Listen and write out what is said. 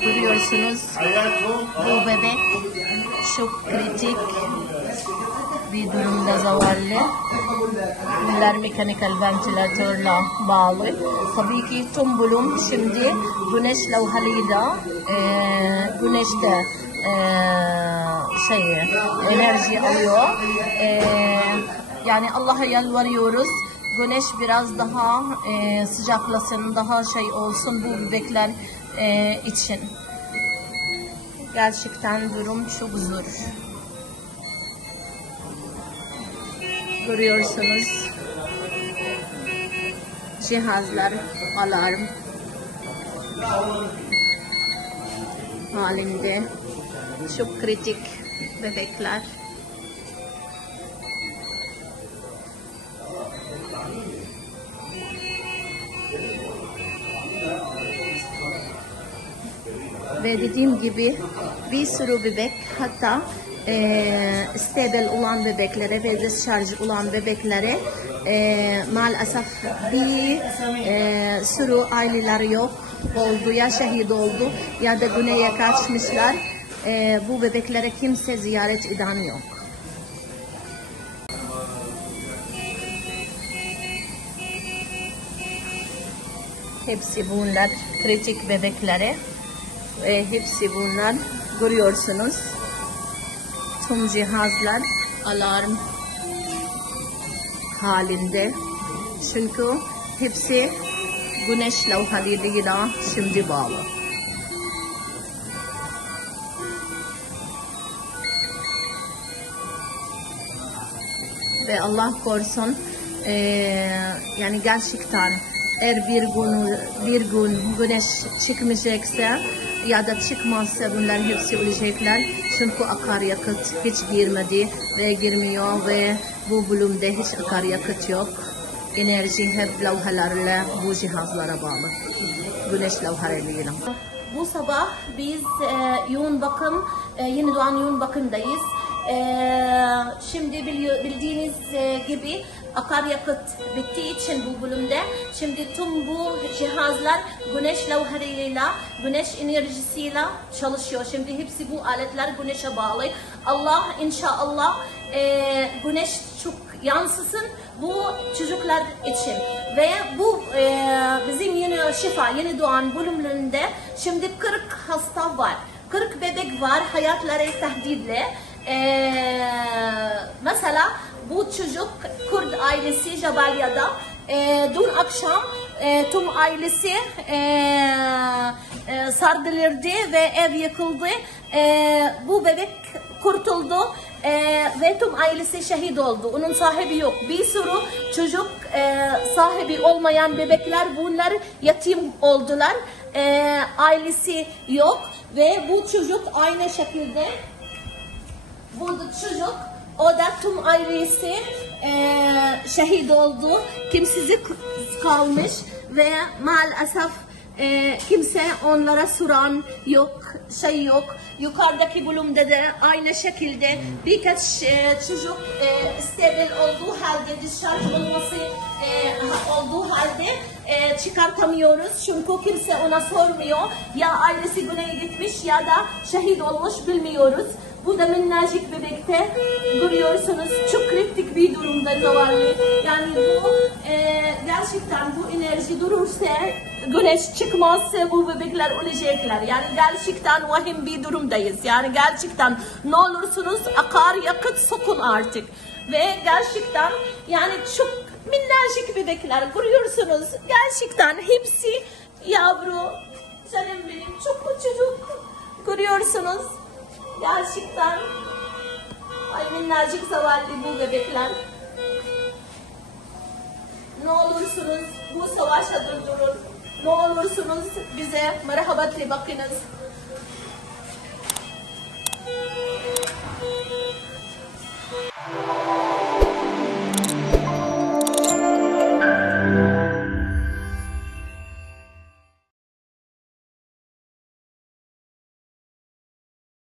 Görüyorsunuz bu bebek çok kritik bir durumda, zavallı. Bunlar mekanikal ventilatörle bağlı. Tabii ki tüm bölüm şimdi güneş levhalıyla güneşte enerji alıyor. Yani Allah'a yalvarıyoruz. Güneş biraz daha sıcaklasın, daha olsun bu bebekler için. Gerçekten durum çok zor. Görüyorsunuz cihazlar, alarm halinde. Çok kritik bebekler. Ve dediğim gibi bir sürü bebek, hatta stabil olan bebeklere ve discharge olan bebeklere maalesef bir sürü aileler yok oldu, ya şehit oldu ya da güneye kaçmışlar. Bu bebeklere kimse ziyaret eden yok. Hepsi bunlar kritik bebeklere. Hepsi bunlar görüyorsunuz. Tüm cihazlar alarm halinde. Çünkü hepsi güneş levhalılığıyla şimdi bağlı. Ve Allah korusun, yani gerçekten eğer bir gün güneş çıkmayacaksa ya da çıkmazsa bunlar hepsi ölecekler. Çünkü akaryakıt hiç girmedi ve girmiyor ve bu bölümde hiç akaryakıt yok. Enerji hep levhalarla bu cihazlara bağlı. Güneş levhalarıyla. Bu sabah biz yoğun bakım, yeni doğan yoğun bakımdayız. Şimdi bildiğiniz gibi akaryakıt bittiği için bu bölümde şimdi tüm bu cihazlar güneş levhalarıyla, güneş enerjisiyle çalışıyor. Şimdi hepsi bu aletler güneşe bağlı. Allah inşallah güneş çok yansısın bu çocuklar için. Ve bu bizim yeni doğan bölümlerinde şimdi 40 hasta var. 40 bebek var, hayatları tehditle. Mesela bu çocuk Kurd ailesi Jabaliya'da dün akşam tüm ailesi sardırıldı ve ev yıkıldı. Bu bebek kurtuldu ve tüm ailesi şehit oldu. Onun sahibi yok. Bir sürü çocuk sahibi olmayan bebekler, bunlar yatim oldular. Ailesi yok ve bu çocuk aynı şekilde, bu çocuk, o da tüm ailesi şehit oldu. Kimsesiz kalmış ve maalesef kimse onlara soran yok, yok. Yukarıdaki bölümde de aynı şekilde birkaç çocuk stabil olduğu halde, discharge olması olduğu halde çıkartamıyoruz. Çünkü kimse ona sormuyor. Ya ailesi güneye gitmiş ya da şehit olmuş, bilmiyoruz. Bu da minnacık bebekte görüyorsunuz, çok kritik bir durumda zavallı. Yani bu gerçekten bu enerji durursa, güneş çıkmazsa bu bebekler ölecekler. Yani gerçekten vahim bir durumdayız. Yani gerçekten ne olursunuz akaryakıt sokun artık. Ve gerçekten yani çok minnacık bebekler görüyorsunuz. Gerçekten hepsi yavru, canım benim, çok çocuk görüyorsunuz. Gerçekten ay minnacık zavallı bu bebekler. Ne olursunuz bu savaşa durdurun. Ne olursunuz bize merhametli bakınız.